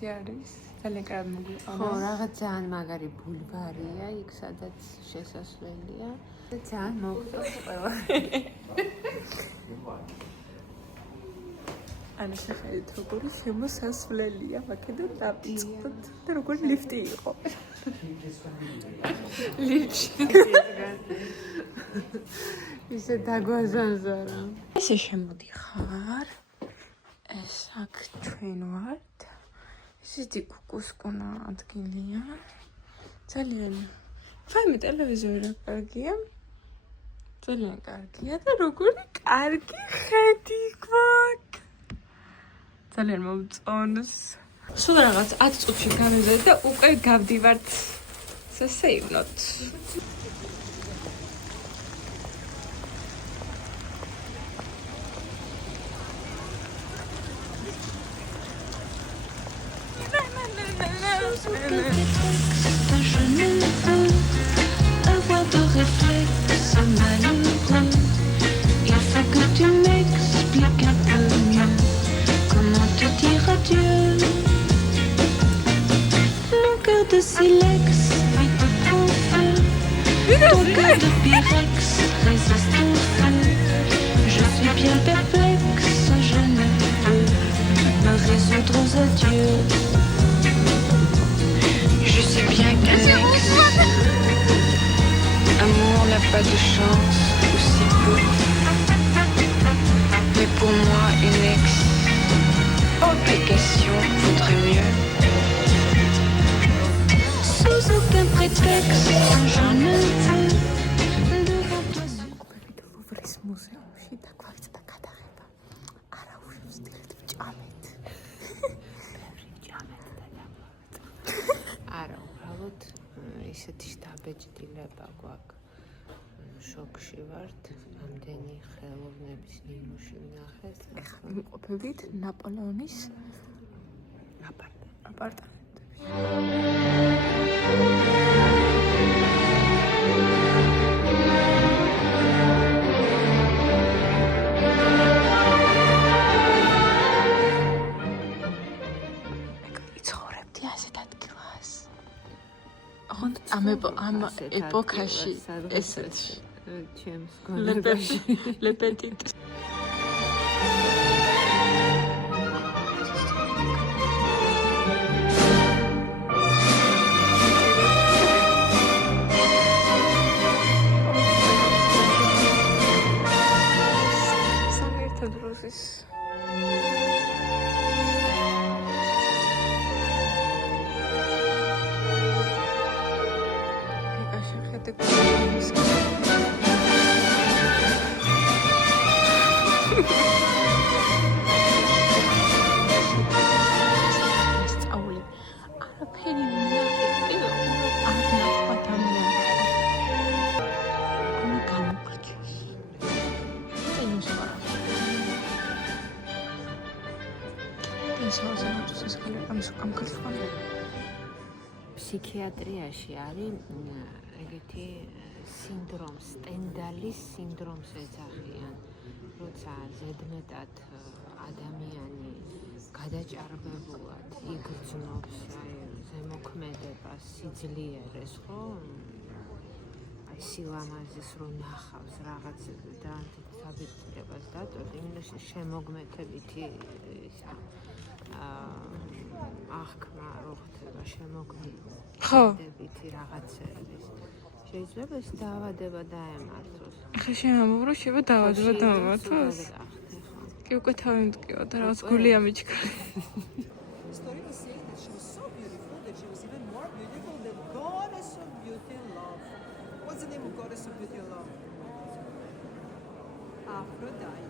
კაცი არის. ძალიან კარგი მოგვიყვანა. ხო, რაღაც ძალიან მაგარი ბულვარია, იქ სადაც შესასვლელია. ძალიან მოგწონს ყველა. ანუ შეხედეთ როგორი შემოსასვლელია, აქედან დაპირწყოთ და როგორი ლიფტი იყო. ლიფტი. ისე დაგვაზანზარა. ესე შემოდიხარ. ეს აქ ჩვენ ვართ. ისეთი კუკუსკონა ადგილია. ძალიან ფაიმე ტელევიზორი რა კარგია. ძალიან კარგია და როგორი კარგი ხედი გვაქვს. ძალიან მომწონს. სულ რაღაც 10 წუთში გავეზეთ და უკვე გავდივართ სასეირნოთ. Je ne veux avoir de réflexe malheureux. Il faut que tu m'expliques un peu mieux comment te dire adieu. Mon cœur de silex vite prend feu. Ton cœur de pyrex résiste au feu. Je suis bien perplexe, je ne peux me résoudre aux adieux. Je sais bien qu'un ex, amour n'a pas de chance, ou si peu. Mais pour moi, une ex-obligation vaudrait mieux. Sous aucun prétexte, je ne veux devant toi. ლუვრის მუზეუმში დაგვაქვს გადაღება. არა უშევსდით ჭამეთ. არა, უბრალოდ ისეთი შთაბეჭდილება გვაქვს. შოკში ვართ, ამდენი ხელოვნების ნიმუში ვნახეთ. ეხლა ვიმყოფებით ნაპოლეონის აპარტამენტებში. იცხოვრებდი ასეთ ადგილას. ამ ეპოქაში ესეც ჩემს გონებაში ლეპეტიტ. სამერთო დროზის სწავლე არაფერი მინახე არ ნახავთ ამ გამოგვიჩეს ეს ფსიქიატრიაში არის ეგეთი სინდრომ, სტენდალის სინდრომს ეძახიან, როცა ზედმეტად ადამიანი გადაჭარბებულად იგრძნობს ზემოქმედებას, სიძლიერეს, ხო? აი სილამაზეს რო ნახავს რაღაც და საბედნიერებას დატოვებს, იმის შემოგმეთებითი აღქმა რო ხდება, შემოგმეთებითი რაღაცების. შეიძლება ეს დაავადება დაემართოს. ახლა შემოვრო შევა დაავადება დამართოს. კი უკვე თავი მტკივა და რაღაც გული ამიჩქრა. Story was saying that she was so beautiful that she was even more beautiful than Goddess of Beauty and Love. What's the name of Goddess of Beauty and Love? Aphrodite.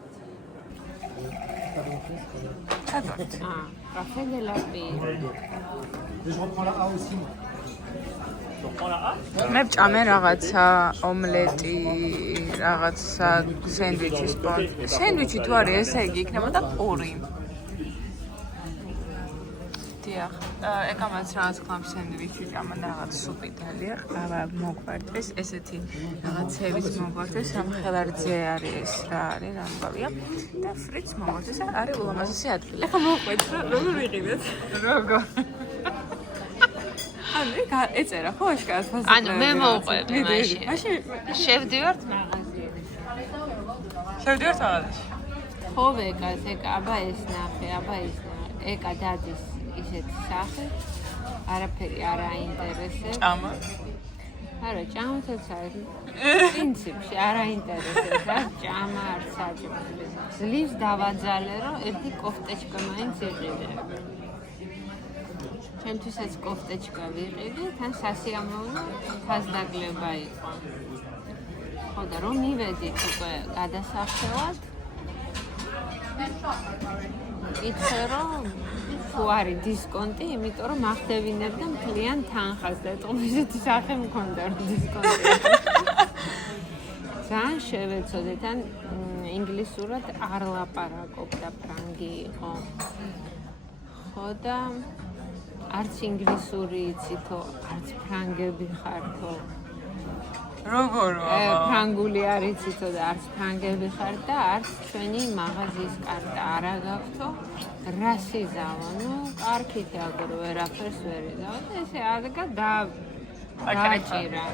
Raphaël Lapie. Je reprends la A aussi. Je reprends la A. მე ვჭამე რაღაცა ომლეტი, რაღაცა სენდვიჩის პონტი. სენდვიჩი თუ არის, ესე იგი იქნებოდა პური. დიახ. ეკამაც რაღაც ხლამ სენდვიჩი ჭამა და რაღაც სუპიტალია. ყავა მოგვარდეს, ესეთი რაღაცების მოგვარდეს, ამ ხელარძე არის რა არის, რამბავია და ფრიც მოგვარდეს, არის ულამაზესი ადგილი. ახლა მოყვეთ, როგორ ვიყიდეთ? როგორ? ანუ ეწერა ხო აშკარად ფასი. ანუ მე მოვყვები მაშინ. შევდივართ მაღაზიაში. შევდივართ მაღაზიაში. ხო ვეკას, აბა ეს ნახე, აბა ეს ნახე. ეკა დადის ისეთი სახე. არაფერი არ აინტერესებს. ჭამა. არა, ჭამასაც არის. პრინციპში არ აინტერესებს, რა ჭამა არ საჭმელს. ძლივს დავაძალე, რომ ერთი კოფტეჩკა მაინც იყიდე. ჩემთვისაც კოფტეჩკა ვიყიდე, თან სასიამოვნო თასდაგლება იყო. ხო და რომ მივედით უკვე გადასახელად. იცი რომ თუ არის დისკონტი, იმიტომ რომ მახდევინებ და მთლიან თანხას და ესეთი სახე მქონდა რომ დისკონტი. ძალიან შევეცოდე, თან ინგლისურად არ ლაპარაკობდა, ფრანგი იყო. ხო და არც ინგლისური იცითო, არც ფრანგები ხართო. როგორ აბა? ფრანგული არ იცითო და არც ფრანგები ხარ და არც ჩვენი მაღაზიის კარტა არ აგაქვთო. რა სიზავო, ნუ კარგით აგრო ვერაფერს ვერ იზავო და ესე ადგა და გაჭირა.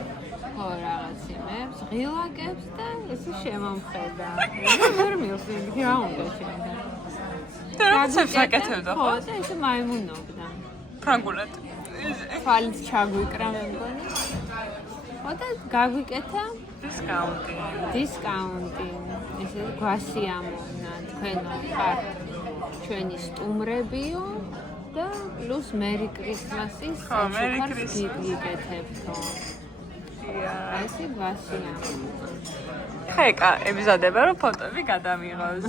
ხო რაღაც იმებს, ღილაკებს და ესე შემომხედა. ვერ მივხვდი რა უნდა ჩემთან. და რაღაცებს აკეთებდა ხო? ხო და ესე მაიმუნობდა. ფრანგულად. თვალით ჩაგვიკრა მე მგონი. ხო და გაგვიკეთა დისკაუნტი. ესე გვასიამოვნა თქვენო ხართ ჩვენი სტუმრებიო და პლუს მერი კრისმასის საჩუქარს გიკეთებთო. ესე გვასიამოვნა. ხეკა ემზადება რომ ფოტოები გადამიღოს.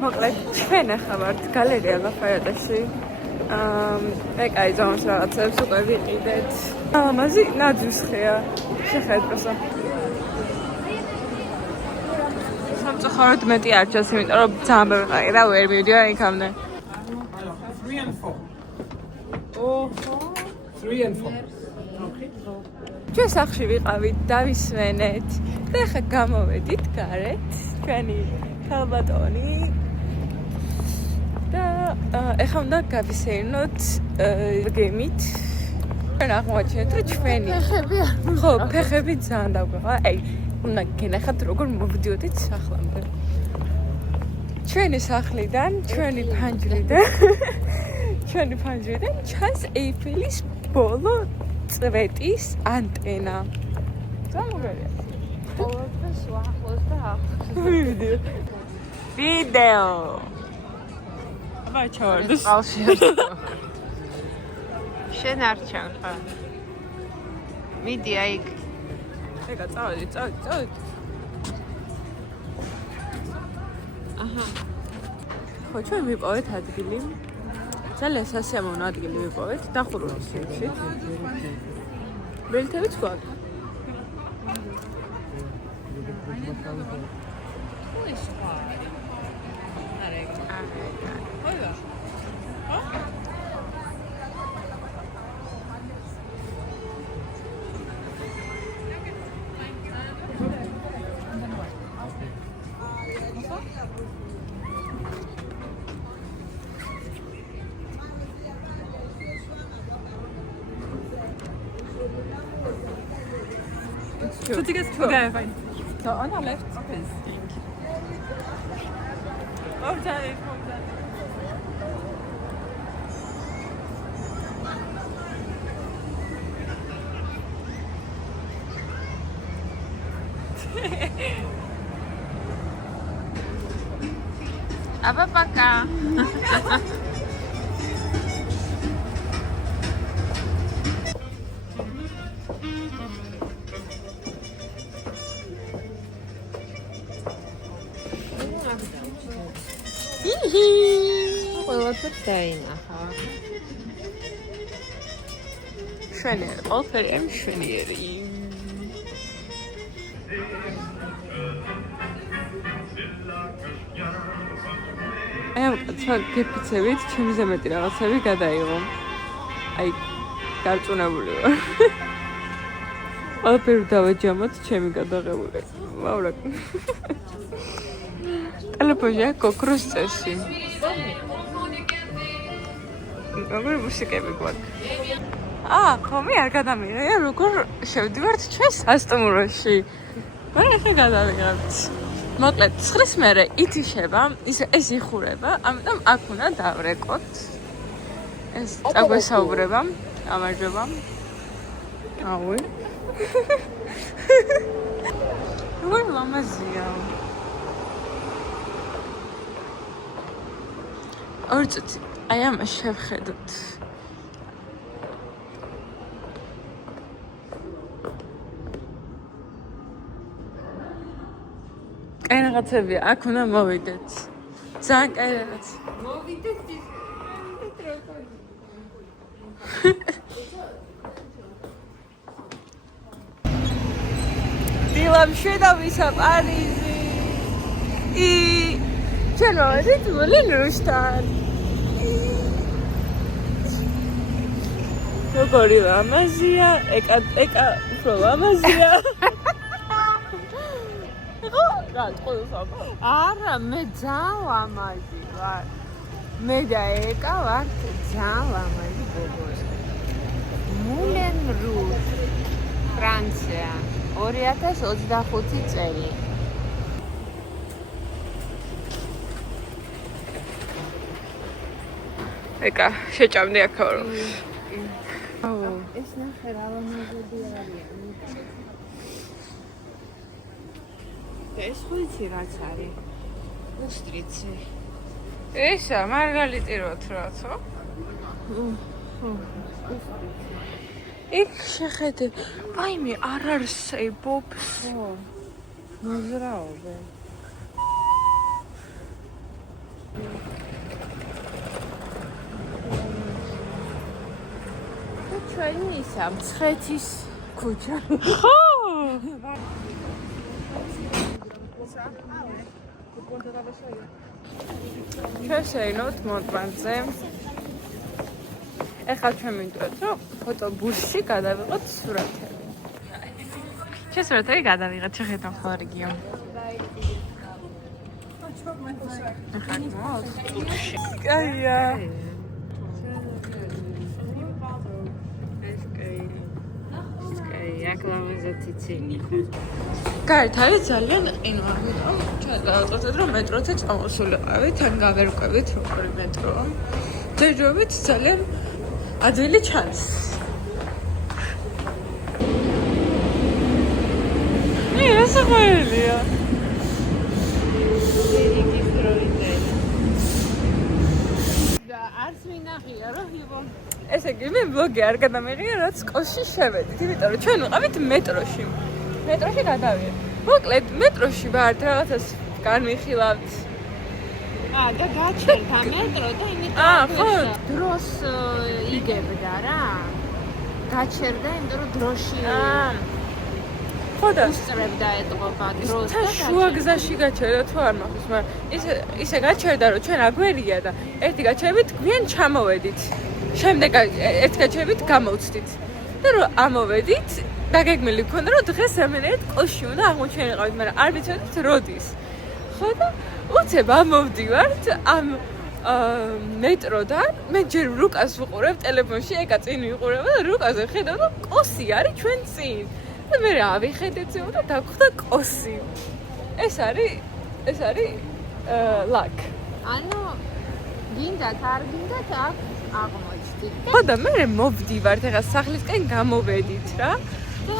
მოკლედ ჩვენ ახლა ვართ გალერეა ლაფაეტაში. ეკა იზომს რაღაცებს უკვე ვიყიდეთ. ამაზი ნაძვისხეა. შეხედეთ პროსა. სამწუხაროდ მეტი არ ჩანს, იმიტომ რომ ძალიან ბევრი ხანი და ვერ მივდივარ იქამდე. 3 and 4. ოჰო. 3 and 4. ჩვენ სახლში ვიყავით, დავისვენეთ და ახლა გამოვედით გარეთ, ჩვენი ქალბატონი და ახლა უნდა გავისეირნოთ გემით. ჩვენ აღმოაჩინეთ, რომ ჩვენი ხო, ფეხები ძალიან დაგვეღა. აი, უნდა გენახათ როგორ მოვდიოდით სახლამდე. ჩვენი სახლიდან, ჩვენი ფანჯრიდან ჩანს ეიფელის ბოლო წვეტის ანტენა. გამოგერია. ყოველთვის ახლოს და ახლოს. ვიდეო. აბა ჩავარდეს. შენ არ ჩანხარ. მიდი აი. ეკა წავედი. აჰა. ხო, ჩვენ ვიპოვეთ ადგილი. ძალიან სასიამოვნო ადგილი ვიპოვეთ, დახურული სივრცე. ბილეთებიც გვაქვს. Should you get to okay, fine. So on our left is pink. Oh, Dave, Aba пока. ყველაფერს დაინახა. შვენიერი, ყველაფერი მშვენიერი. ამ კაცმა გეფიცებით ჩემი ზემეტი რაღაცები გადაიღო. აი, გარწუნებული ვარ. ყველაფერი დავაჯამოთ ჩემი გადაღებული. მავრა. ტელეფონში აქვს გოგროს წესი. როგორ მუსიკები გვაქვს? ხომი არ გადამიღია, როგორ შევდივართ ჩვენ სასტუმროში. მე ახლა გადავიღებთ. მოკლედ, 9-ის მერე ითიშება, ეს იხურება, ამიტომ აქ უნდა დავრეკოთ. ეს წაგვესაუბრება, გამარჯობა. აუი. როგორ ლამაზია. ორი წუთი, აი ამას შევხედოთ. კაი რაღაცებია, აქ უნდა მოვიდეთ. ძალიან კაი რაღაც. მოვიდეთ დილამ შედავისა პარიზი. ჩვენ ვართ მოლენრუშთან. როგორი ლამაზია, ეკა უფრო ლამაზია. რა თქოს არა, მე ძალიან ლამაზი ვარ. მე და ეკა ვართ ძალიან ლამაზი გოგოები. მულენ რუშ, ფრანცია, 2025 წელი. ეკა, შეჭამდი აქაო. ეს ნახე რა ლამაზები არიან. ეს ხუცი რაც არის. უსტრიცი. ესა მარგალიტი როთრაცო? იქ შეხედე. ვაიმე, არ არსებობს. ხო. მოზრაობე. ჩვენი ისა მცხეთის ქუჩა. ხო! ჩვენ შეინოთ მონტმანზე. ეხლა ჩვენ მინდათ, რომ ფოტობუსში გადავიღოთ სურათები. ჩვენ სურათები გადავიღეთ, შეხედავ ხო რეგიო. ეხლა მოვთ წუთში. კაია. აკლამაზეთი. გარეთ არის ძალიან ყინვა, ამიტომ ჩვენ გავაწყვეტეთ, რომ მეტროზე წამოსულიყავით, ან გავერკვევით როგორი მეტროა. ჯერჯერობით ძალიან ადვილი ჩანს. რა საყვარელია. და არც მინახია, რომ იბო. ესე იგი, მე ვლოგი არ გადამიღია, რაც კოშში შევედით, იმიტომ რომ ჩვენ ვიყავით მეტროში. მეტროში გადავიდეთ. მოკლედ, მეტროში ვართ, რაღაცას განვიხილავთ. და გაჩერდა მეტრო და იმიტომ ხო. დროს იგებდა რა. გაჩერდა, იმიტომ რომ დროში ხო და უსწრებდა ეტყობა დროს და შუა გზაში გაჩერდა თუ არ მახსოვს, მაგრამ ისე გაჩერდა, რომ ჩვენ აგვერია და ერთი გაჩერებით გვიან ჩამოვედით. შემდეგ ერთ გაჩერებით გამოვცდით. და რომ ამოვედით, დაგეგმილი გქონდა, რომ დღეს რამენერად კოშში უნდა აღმოჩენილიყავით, მაგრამ არ ვიცოდით როდის. ხო და უცებ ამოვდივართ ამ მეტროდან, მე ჯერ რუკას ვუყურებ ტელეფონში, ეკა წინ ვიყურებ და რუკაზე ხედავ და კოსი არის ჩვენ წინ. და მე რა ავიხედეთ და დაგხვდა კოსი. ეს არის ლაკ. ანუ გინდათ არ გინდათ აქ აღმოჩნდით. ხო და მე მოვდივართ, ეხლა სახლისკენ გამოვედით რა.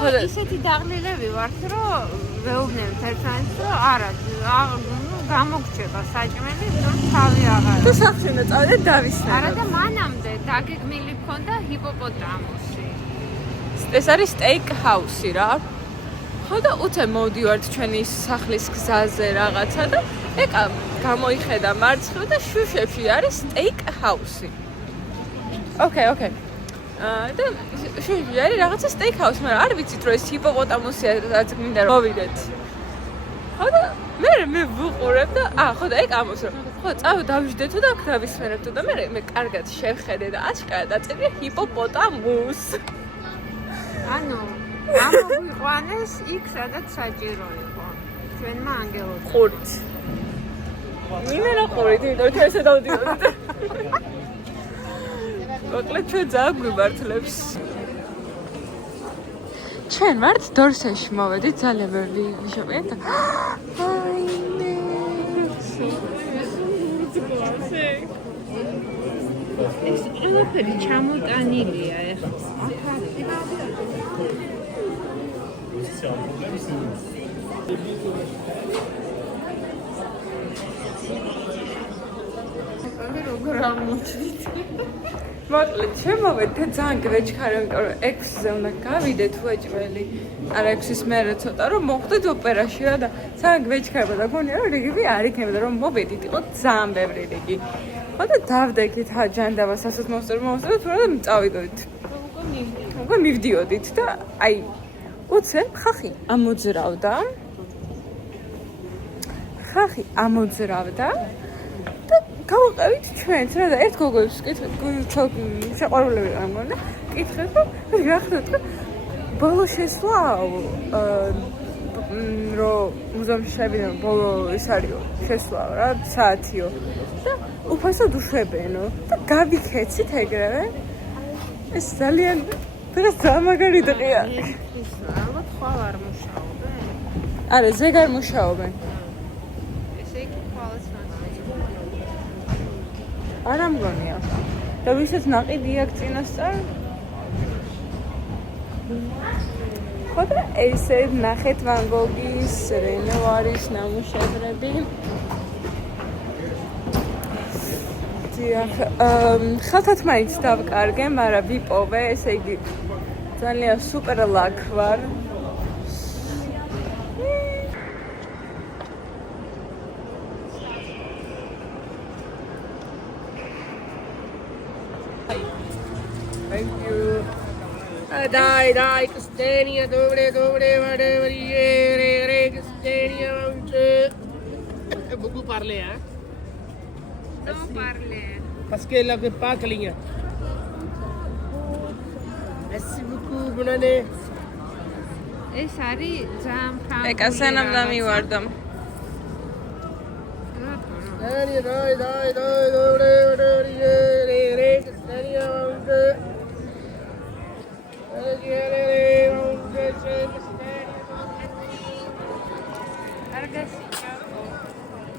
ხო და ისეთი დაღლილები ვართ, რომ ვეუბნებთ ერთმანეთს, რომ არა, გამოგჩება საჭმელი, რომ თავი აღარ. თუ სახლში უნდა წავიდე დავისვენებ. არა და მანამდე დაგეგმილი მქონდა ჰიპოპოტამუსი. ეს არის steak house-ი რა. ხო და უცებ მოვდივართ ჩვენი სახლის გზაზე რაღაცა და ეკა გამოიხედა მარცხნივ და შუშებში არის steak house-ი. ოკეი. და შუშებში არის რაღაცა steak house, მაგრამ არ ვიცით რომ ეს ჰიპოპოტამუსია რაც მინდა რომ მოვიდეთ. ხო და მე ვუყურებ და ხო და ეგ ამოს რომ ხო წავ დავიждეთო და აქ დავისმენებთო და მე კარგად შევხედე და აშკარად დაწერია ჰიპოპოტამუს. ანუ ამოგვიყვანეს იქ სადაც საჭირო იყო. ჩვენმა ანგელოთმა. ყურით. მიმენა ყურით, იმიტომ რომ ესე დავდივართ. მოკლედ ჩვენ ძალიან გვიმართლებს. ჩვენ ვართ დორსეში მოვედით ძალიან ბევრი ვიშობიეთ და ეს ყველაფერი ჩამოტანილია ეხლა. როგორ ამოჩვით? მოკლედ შემოვედით და ძალიან გვეჩქარა, იმიტომ რომ 6-ზე უნდა გავიდეთ უეჭველი. არა 6-ის მერე ცოტა რომ მოხვდეთ ოპერაში რა და ძალიან გვეჩქარა და გონია რომ რიგები არ იქნებოდა რომ მოვედით, იყო ძალიან ბევრი რიგი. ხო და დავდექით ჯანდაბას ასეთ მოსწრებთ თუ რა წავიდოდით. უკვე მივდიოდით და აი უცებ ხახი ამოძრავდა და გავაყევით ჩვენც რა და ერთ გოგოებს შეყვარულები ამგონ და კითხეთ რომ რა ხდება და ბოლო შესვლაო რომ მუზეუმში შევიდე ბოლო ის არისო შესვლაო რა საათიო და უფასოდ უშვებენო და გავიქეცით ეგრევე ეს ძალიან მაგარი დღეა. ალბათ ხვალ არ მუშაობენ. არა, ზეგარ მუშაობენ. ესე იგი ხვალაც არა მგონია. და ვისაც ნაყიდი აქვს წინასწარ? ხო და ესე ნახეთ ვან გოგის, რენოვარის ნამუშევრები. ხალხად მაინც დავკარგე, მაგრამ ვიპოვე, ესე იგი ძალიან სუპერ ლაკ ვარ. Thank you. Dai, Castenia, dobre, Castenia, beaucoup parler, hein? Non parler. Parce qu'elle n'avait pas client. Merci beaucoup, bonne année. ეს არის ძალიან ფრანგული. ეკასენამ დამივარდა. Dai, dobre, Castenia,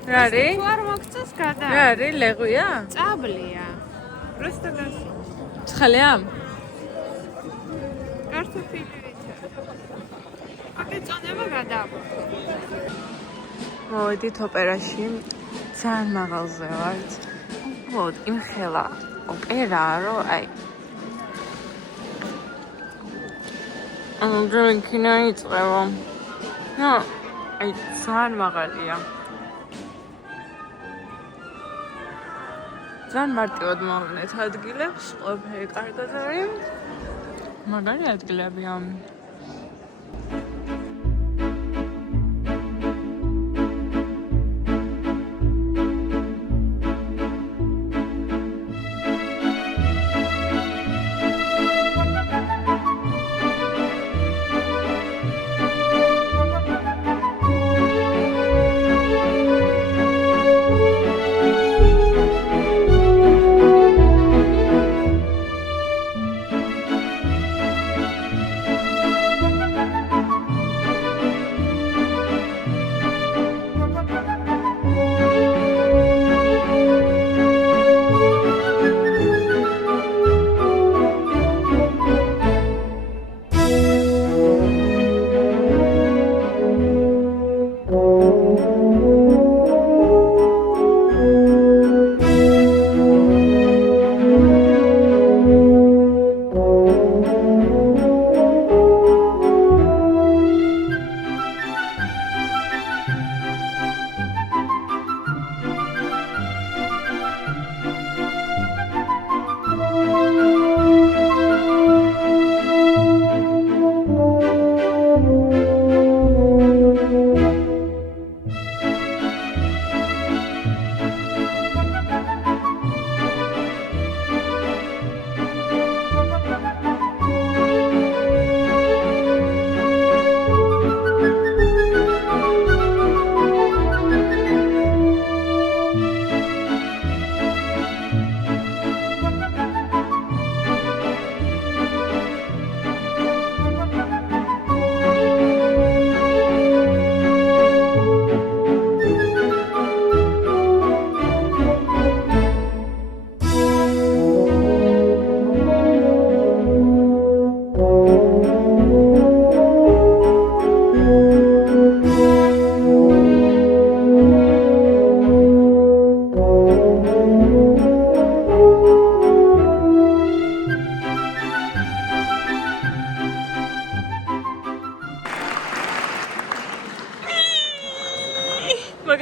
რა არის? თუ არ მოგწეს გადა. რა არის? ლეღვია? წაბლია. просто გასი. ცხელია? კარტოფილით. აკე წონება გადავა. მოვედით ოპერაში. ძალიან მაღალზე ვართ. უბრალოდ იმხელა ოპერაა, რომ აი დროინკინა იწყება. აი ძალიან მაღალია. ძალიან მარტივად მოვვნეთ ადგილებს, ყველაფერი კარგად არის. მაგარი ადგილებია.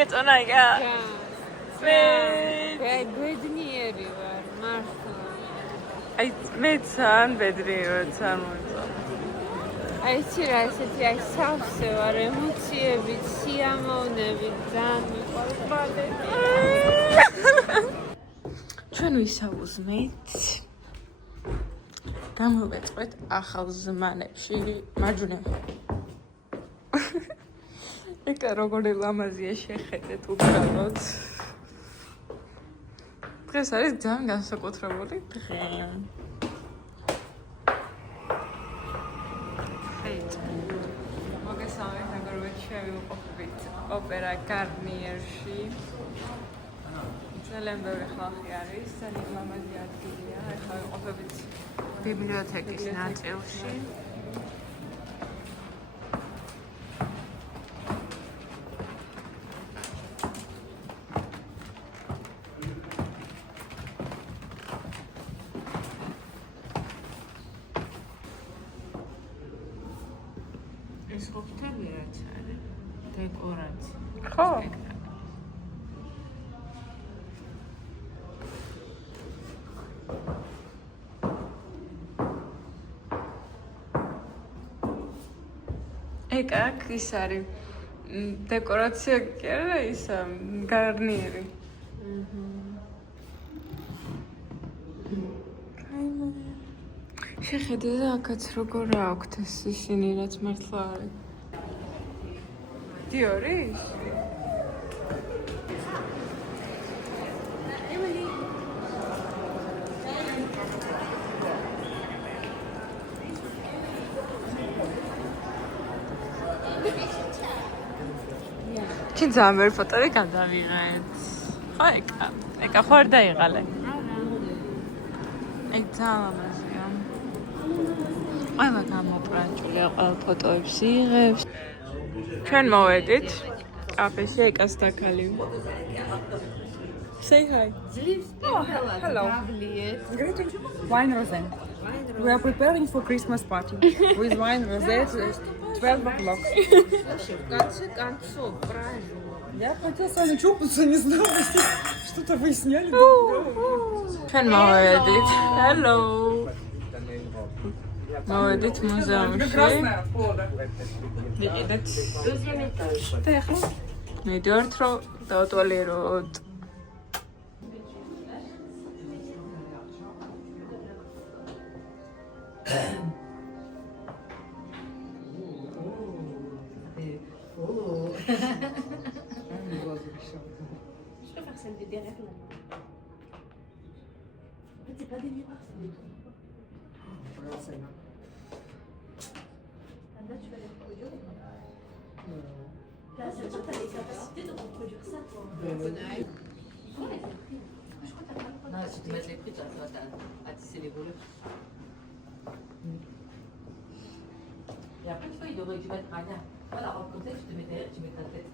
გეწონაია. ბედნიერი ვარ, მართლა. აი მე ძალიან ბედნიერი ვარ, ძალიან მომწონა. აი იცი რა ესეთი აი სავსე ვარ, ემოციებით, სიამოვნებით, ძალიან მიყვარს ბალეტი. ჩვენ ვისაუზმეთ გამოვეწყვეთ ახალ ზმანებში მარჯვნე. ეკა როგორი ლამაზია შეხედეთ უბრალოდ. დღეს არის ძალიან განსაკუთრებული დღე. მოგესალმებით, მეგობრებო, შევიყვებით ოპერა გარნიერში. ძალიან ბევრი ხალხი არის, ძალიან ლამაზი ადგილია. ახლა ვიყვებით ბიბლიოთეკის ნაწილში. ეს ხო ხთები რაც არის? დეკორაცია. ხო. ეკა აქ ის არის დეკორაცია კი არა ისა გარნიერი. შეხედე და აქაც როგორ აქვთ ეს ისინი რაც მართლა არის. დიორის? ჩი ძალიან ბევრი ფოტოები გადავიღეთ. ხო ეკა ხო არ დაიღალე. ეგ ძალიან ლამაზია. ყველა გამოპრანჭულია, ყველა ფოტოებს იღებს. ჩვენ მოვედით კაფეში ეკას დაქალი. Say hi. Oh, hello. Greetings. Wine rosé. We are preparing for Christmas party with wine rosé. 12 o'clock. Концов, правильно. Я хотела с вами чокнуться, не знаю, что-то выясняли. ჩვენ მოვედით. Hello. მოვედით მუზეუმში. ვიყიდეთ. და ახლა მიდევართ რომ დავტვალიეროთ. Et après, tu vois, il aurait dû mettre rien. Voilà, en contexte, tu mets ta tête.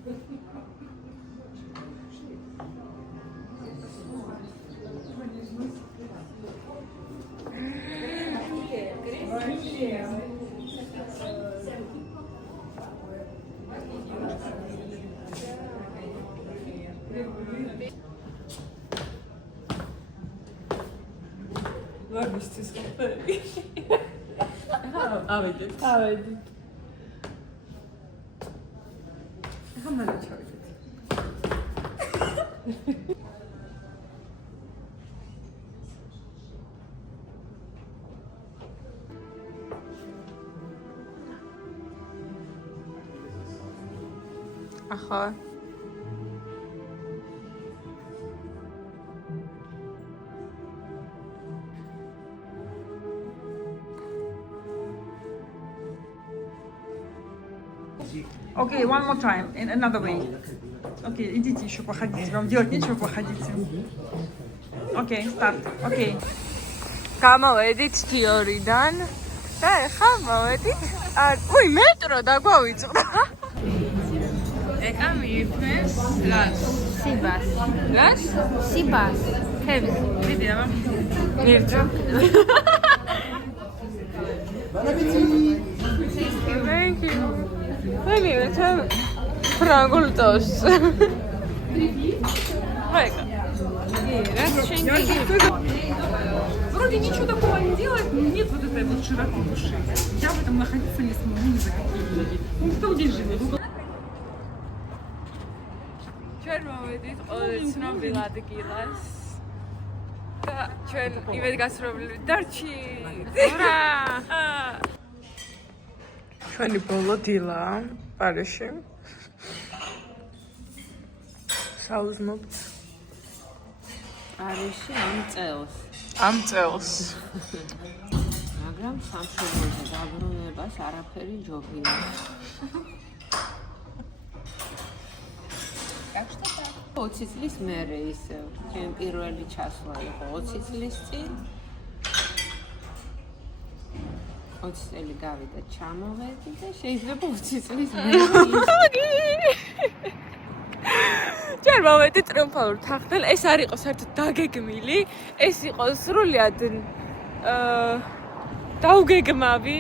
ვაგისთვის ხელი. ავედით. ავედით. ახლა მალე ჩავიდეთ. ახლა Okay, one more time, in another way. Okay, идите еще походите, вам делать нечего, походите. Okay, start. Okay. გამოვედით თიორიდან და ახლა მოვედით. უი, მეტრო დაგვავიწყდა. ეკა მიიფეს ლას. Sibas. ლას? Sibas. Kevs. მიდი აბა. მირჩა. Thank you. Thank you. ფრანგულ ტოს. Вроде ничего такого не делает, но нет вот этой вот широты души. Я в этом находиться не смогу ни за какие деньги. Ну, кто здесь живет? ჩვენ მოვედით ყოველ ცნობილ ადგილას და ჩვენ იმედგაცრუებული დარჩით. ურა! ჩვენი ბოლო დილაა პარიზში. საუზმობთ პარიზში ამ წელს. მაგრამ სამშობლოზე დაბრუნებას არაფერი ჯობია. 20 წლის მერე ისევ, ჩემ პირველი ჩასვლა იყო 20 წლის წინ. 20 წელი გავიდა, ჩამოვედი და შეიძლება 20 წლის მერე. ჩვენ მოვედით ტრიუმფალურ თაღთან. ეს არ იყო საერთოდ დაგეგმილი, ეს იყო სრულიად დაუგეგმავი.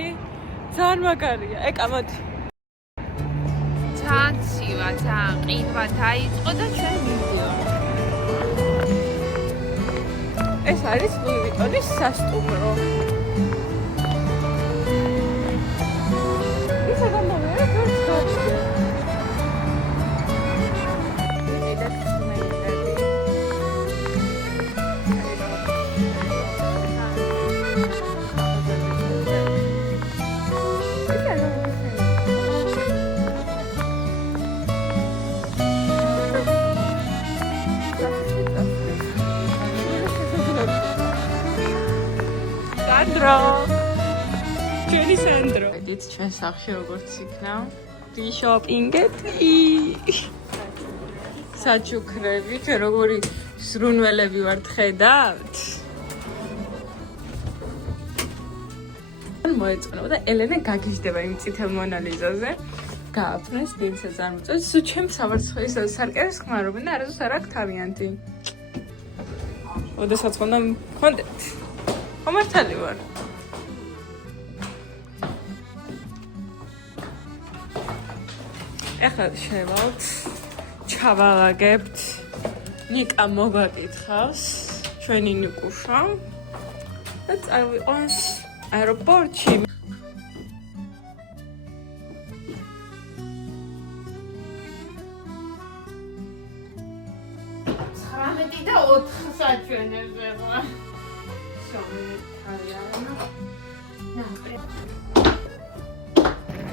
ძალიან მაგარია. ეკა მოდი. ძალიან ცივა, ძალიან ყიდვა დაიწყო და ჩვენ მივდივართ. ეს არის ლუი ვიტონის სასტუმრო. ისე გამოვიარეთ, ვერც გაჩნდა. სანდრო ჩვენი სანდრო დით ჩვენ სახში როგორც იქნა ვიშოპინგეთი საჩუქრები ჩვენ როგორი სრუნველები ვართ ხედავთ მოეწონა და ელენე გაგიჟდება იმ წითელ მონალიზაზე გააფრენს დილსაც არ მოწევს სულ ჩემ სამარცხოის სარკევის ხმარობენ და არასდროს არ აქვს თავიანთი ოდესაც უნდა მქონდეთ მომართალი ვარ. ეხლა შევალთ, ჩავალაგებთ. ნიკა მოგვაკითხავს, ჩვენი ნიკუშა და წავიყვანს აეროპორტში. და 4 საჩვენებზე ვარ.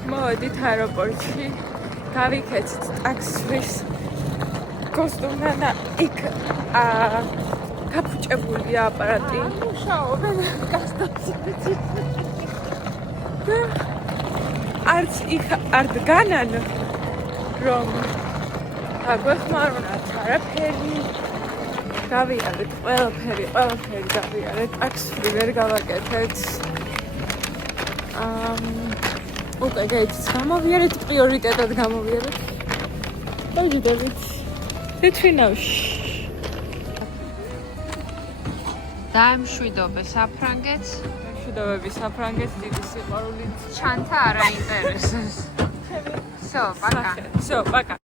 მოვედით აეროპორტში, გავიქეცით ტაქსის კოსტუმთან და იქ გაფუჭებულია აპარატი. მუშაობენ გასტაციაში. არც იქ არ დგანან, რომ აგვეხმაროთ არაფერი. გავიარეთ ყველაფერი გავიარეთ ტაქსი ვერ გავაკეთეთ უკვე გაიცით გამოვიარეთ პრიორიტეტად გამოვიარეთ დავიდებით თვითნავში დაემშვიდობე საფრანგეთს მშვიდობები საფრანგეთს დიდი სიყვარულით ჩანთა არ აინტერესებს. Всё, пока. Всё, пока.